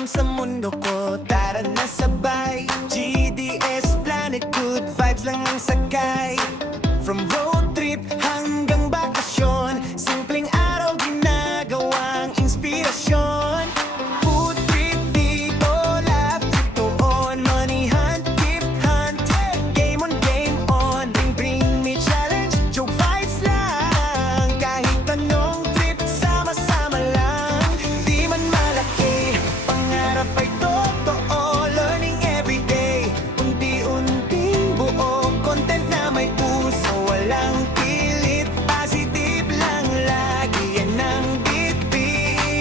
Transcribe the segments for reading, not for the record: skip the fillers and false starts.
welcome sa mundo ko. Tara na sabay, GDS Planet, good vibes lang ang sakay. From road trip hanggang bakasyon, simpleng araw ginagawang inspirasyon. Food trip dito, laugh dito on, money hunt, gift hunt, game on, bring me challenge, joke vibes lang. Kahit anong trip, sama-sama lang. Di man malaki, pangarap ay totoo, learning everyday. Unti-unting buo, content na may puso, walang pilit, positive lang lagi, yan ang bitbit.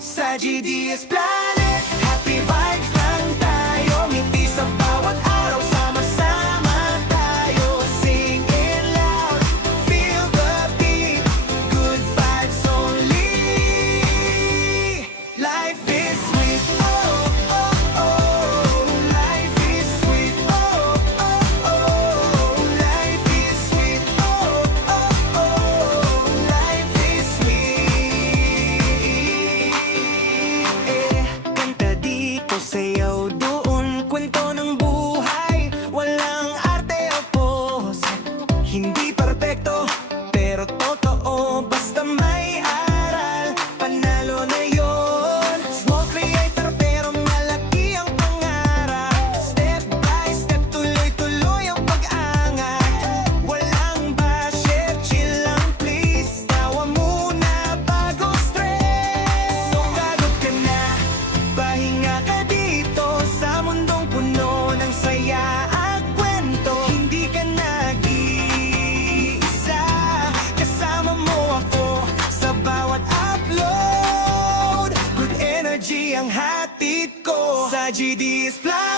Sa GDS Planet, happy vibes lang tayo, ngiti sa bawat araw, sama-sama tayo. Sing it loud, feel the beat, good vibes only. Life is sweet, oh, oh, oh. Life is sweet, oh, oh, oh. Life is sweet, oh, oh, oh. Life is sweet. Kanta dito, sayaw doon, kwento ng buhay, walang arte o pose. Hindi perfecto, pero totoo, basta may aral, panalo na yon. Small creator pero malaki ang pangarap, step by step, tuloy-tuloy ang pag-angat. Walang basher, chill lang please, tawa muna bago stress. So kagod ka na, pahinga ka dito, sa mundong puno ng saya at kwento. Hindi ka nag-iisa, kasama mo ako sa bawat upload. Good energy ang hatid ko sa GDS Planet.